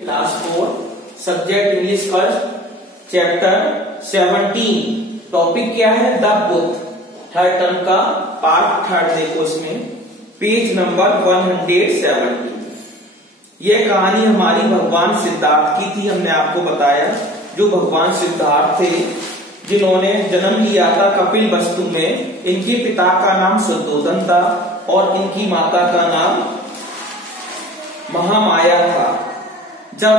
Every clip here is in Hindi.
Class 4 subject English first chapter 17 topic क्या है द बुद्ध थर्ड टर्म का पार्ट थर्ड देखो इसमें पेज नंबर 170। यह कहानी हमारी भगवान सिद्धार्थ की थी। हमने आपको बताया जो भगवान सिद्धार्थ थे जिन्होंने जन्म लिया था कपिल वस्तु में। इनके पिता का नाम शुद्धोधन था और इनकी माता का नाम महामाया था। जब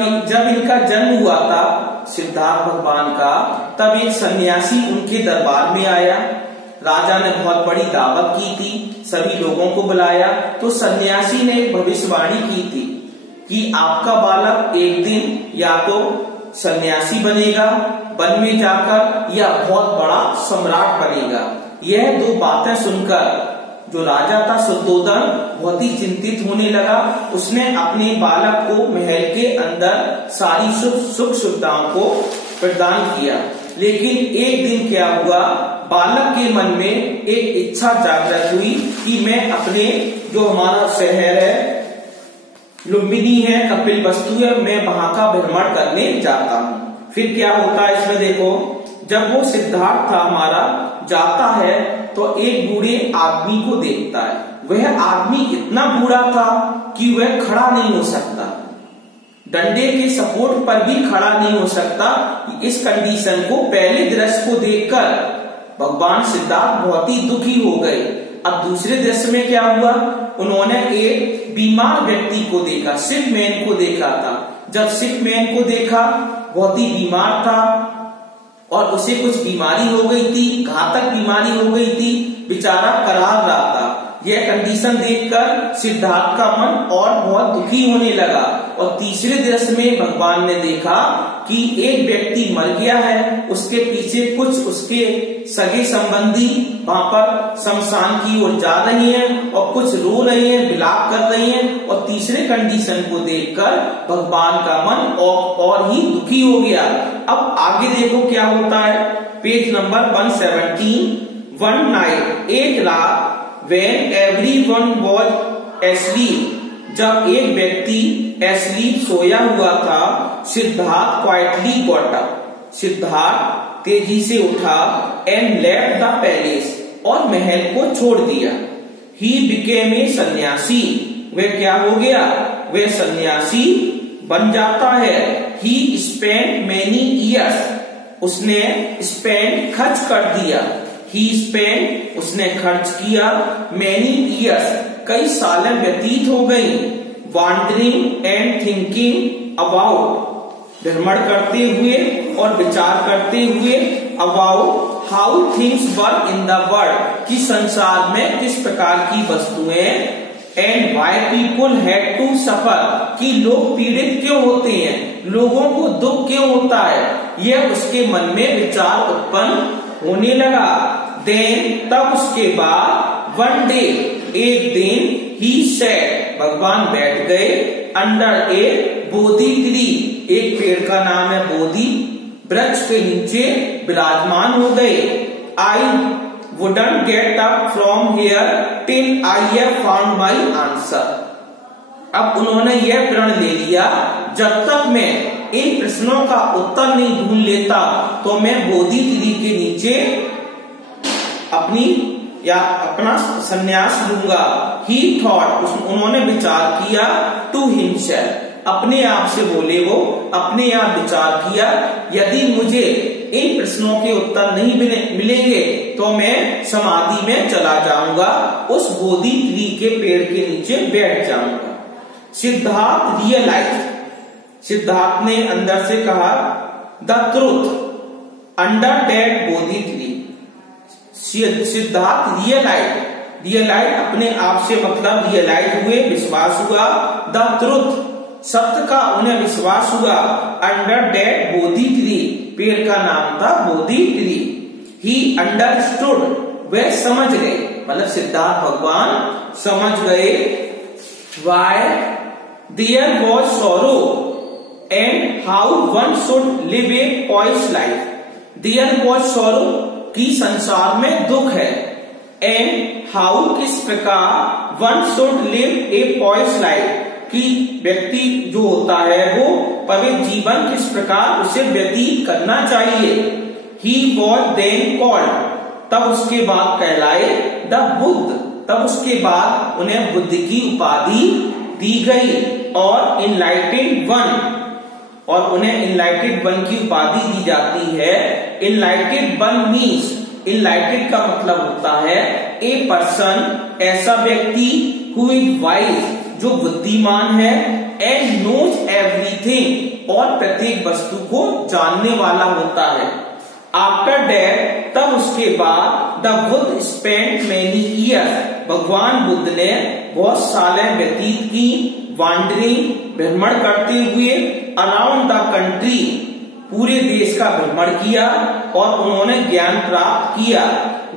इनका जन्म हुआ था सिद्धार्थ भगवान का, तब एक सन्यासी उनके दरबार में आया। राजा ने बहुत बड़ी दावत की थी, सभी लोगों को बुलाया। तो सन्यासी ने एक भविष्यवाणी की थी कि आपका बालक एक दिन या तो सन्यासी बनेगा वन में जाकर या बहुत बड़ा सम्राट बनेगा। यह दो बातें सुनकर जो राजा था शुद्धोधन बहुत ही चिंतित होने लगा। उसने अपने बालक को महल के अंदर सारी सुख सुविधाओं को प्रदान किया। लेकिन एक दिन क्या हुआ, बालक के मन में एक इच्छा जागृत हुई कि मैं अपने जो हमारा शहर है लुम्बिनी है कपिल वस्तु है, मैं वहां का भ्रमण करने जाता हूँ। फिर क्या होता है इसमें देखो, जब वो सिद्धार्थ था हमारा जाता है तो एक बूढ़े आदमी को देखता है। वह आदमी इतना बूढ़ा था कि वह खड़ा नहीं हो सकता, डंडे के सपोर्ट पर भी खड़ा नहीं हो सकता। इस कंडीशन को पहले दृश्य को देखकर भगवान सिद्धार्थ बहुत ही दुखी हो गए। अब दूसरे दृश्य में क्या हुआ, उन्होंने एक बीमार व्यक्ति को देखा, सिक मैन को देखा था। जब सिक मैन को देखा बहुत ही बीमार था और उसे कुछ बीमारी हो गई थी, घातक बीमारी हो गई थी, बेचारा करार रहा था। यह कंडीशन देखकर सिद्धार्थ का मन और बहुत दुखी होने लगा। और तीसरे दृश्य में भगवान ने देखा कि एक व्यक्ति मर गया है, उसके पीछे कुछ उसके सगे संबंधी वहां पर शमशान की ओर जा रहे हैं और कुछ रो रहे हैं, विलाप कर रहे हैं। और तीसरे कंडीशन को देखकर भगवान का मन और ही दुखी हो गया। अब आगे देखो क्या होता है, पेज नंबर 117। वन नाइट एक रात when everyone was asleep, जब एक व्यक्ति asleep सोया हुआ था, Siddharth quietly got up, Siddharth तेजी से उठा and left the palace, और महल को छोड़ दिया। He became a सन्यासी, वह क्या हो गया, वह सन्यासी बन जाता है। He spent many years, उसने spend खर्च कर दिया। He spent उसने खर्च किया, many years कई सालें व्यतीत हो गई, wandering and thinking about भ्रमण करते हुए और विचार करते हुए about how things work in the world कि संसार में किस प्रकार की वस्तुएं and why people had to suffer कि लोग पीड़ित क्यों होते हैं, लोगों को दुख क्यों होता है। यह उसके मन में विचार उत्पन्न होने लगा। देन तब उसके बाद वन डे एक दिन ही सैट भगवान बैठ गए अंडर ए बोधि ट्री, एक पेड़ का नाम है बोधि, वृक्ष के नीचे विराजमान हो गए। I wouldn't get up from here till I have found my answer, अब उन्होंने यह प्रण ले लिया जब तक मैं इन प्रश्नों का उत्तर नहीं ढूंढ लेता तो मैं बोधि ट्री के नीचे अपना संन्यास लूंगा। ही थॉट उन्होंने विचार किया, टू हिमसेल्फ अपने आप से बोले वो, अपने आप विचार किया यदि मुझे इन प्रश्नों के उत्तर नहीं मिलेंगे तो मैं समाधि में चला जाऊंगा, उस बोधि ट्री के पेड़ के नीचे बैठ जाऊंगा। सिद्धार्थ रियलाइज, सिद्धार्थ ने अंदर से कहा the truth under that Bodhi tree. Siddhartha realise अपने आप से मतलब रियलाइज हुए, विश्वास हुआ। द ट्रुथ सत्य का उन्हें विश्वास हुआ। अंडर दैट बोधि ट्री पेड़ का नाम था बोधि ट्री। ही अंडरस्टूड वे समझ गए, मतलब सिद्धार्थ भगवान समझ गए। Why there was sorrow and how one should live a poise life, there was sorrow कि संसार में दुख है, एंड हाउ किस प्रकार one should live a poise life कि व्यक्ति जो होता है वो पवित्र जीवन किस प्रकार उसे व्यतीत करना चाहिए। He was then called, तब उसके बाद कहलाए द बुद्ध, तब उसके बाद उन्हें बुद्ध की उपाधि दी गई और इनलाइटेड वन, और उन्हें इनलाइटेड वन की उपाधि दी जाती है। इनलाइटेड वन मीन्स, इनलाइटेड का मतलब होता है ए पर्सन, ऐसा व्यक्ति, हु इज वाइज, जो बुद्धिमान है, एंड नोज एवरीथिंग, और प्रत्येक वस्तु को जानने वाला होता है। आफ्टर दैट, तब उसके बाद, the Buddha spent many years, भगवान बुद्ध ने बहुत सालें व्यतीत की, वांडरिंग, भ्रमण करते हुए, अराउंड द कंट्री, पूरे देश का भ्रमण किया और उन्होंने ज्ञान प्राप्त किया।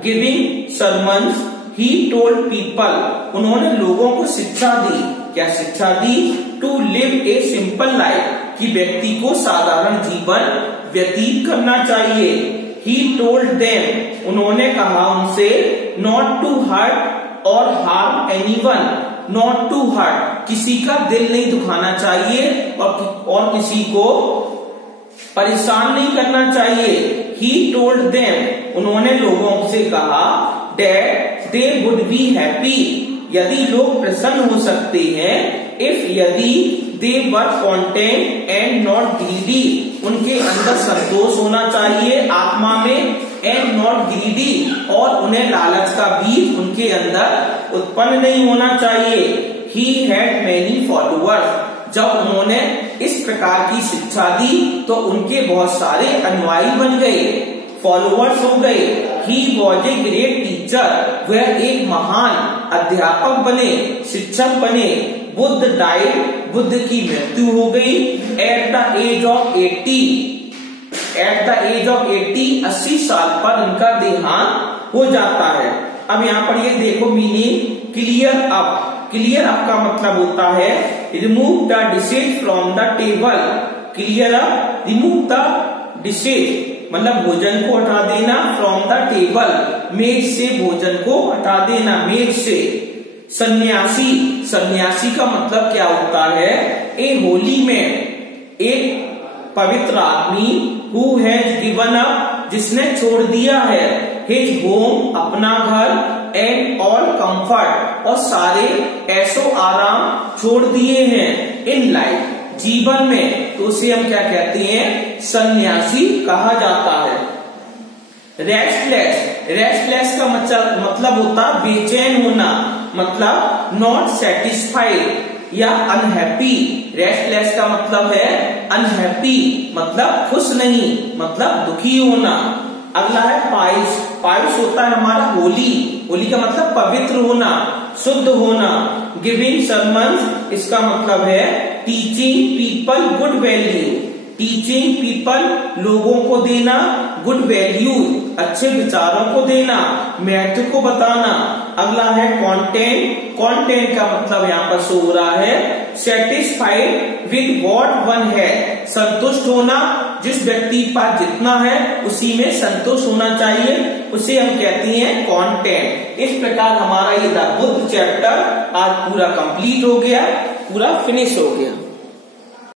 Giving sermons, he told people, उन्होंने लोगों को शिक्षा दी। क्या शिक्षा दी? To live a simple life, कि व्यक्ति को साधारण जीवन व्यतीत करना चाहिए। ही टोल्ड देम, उन्होंने कहा उनसे, नॉट टू हर्ट और harm anyone, not to hurt, किसी का दिल नहीं दुखाना चाहिए और किसी को परेशान नहीं करना चाहिए। ही टोल्ड देम, उन्होंने लोगों से कहा, that they would be happy, यदि लोग प्रसन्न हो सकते हैं, इफ, यदि दे वर कॉन्टेंट एंड नॉट ग्रीडी, उनके अंदर संतोष होना चाहिए आत्मा में, एंड नॉट ग्रीडी, और उन्हें लालच का बीज उनके अंदर उत्पन्न नहीं होना चाहिए। ही हैड मेनी फॉलोअर्स, जब उन्होंने इस प्रकार की शिक्षा दी तो उनके बहुत सारे अनुयायी बन गए, फॉलोअर्स हो गए। He was a great teacher, वह एक महान अध्यापक बने, शिक्षक बने। बुद्ध डाइड, बुद्ध की मृत्यु हो गई, at the age of 80, at the age of 80, 80 साल पर उनका देहांत हो जाता है। अब यहाँ पर ये देखो meaning, clear up, clear up का मतलब होता है remove the dishes from the table. Clear up, remove the dishes मतलब भोजन को हटा देना, फ्रॉम द टेबल, मेज से भोजन को हटा देना, मेज से। सन्यासी, सन्यासी का मतलब क्या होता है? ए होली मैन, एक पवित्र आदमी, हु हैज गिवन अप, जिसने छोड़ दिया है, हिज होम, अपना घर, एंड ऑल कंफर्ट, और सारे ऐसो आराम छोड़ दिए हैं, इन लाइफ, जीवन में, तो उसे हम क्या कहते हैं? सन्यासी कहा जाता है। रेस्टलेस, रेस्टलेस का मतलब होता बेचैन होना, मतलब नॉट सेटिस्फाइड या अनहैप्पी। रेस्टलेस का मतलब है अनहैप्पी, मतलब खुश नहीं, मतलब दुखी होना। अगला है पाइस, पाइस होता है हमारा होली, होली का मतलब पवित्र होना, शुद्ध होना। गिविंग सरमन्स, इसका मतलब है teaching people good value, teaching people, लोगों को देना, गुड वैल्यू, अच्छे विचारों को देना, महत्व को बताना। अगला है कंटेंट, कंटेंट का मतलब यहाँ पर शो हो रहा है सेटिस्फाइड विद व्हाट वन है, संतुष्ट होना, जिस व्यक्ति के पास जितना है उसी में संतोष होना चाहिए, उसे हम कहते हैं कंटेंट। इस प्रकार हमारा ये द बुद्ध चैप्टर आज पूरा कंप्लीट हो गया, पूरा फिनिश हो गया।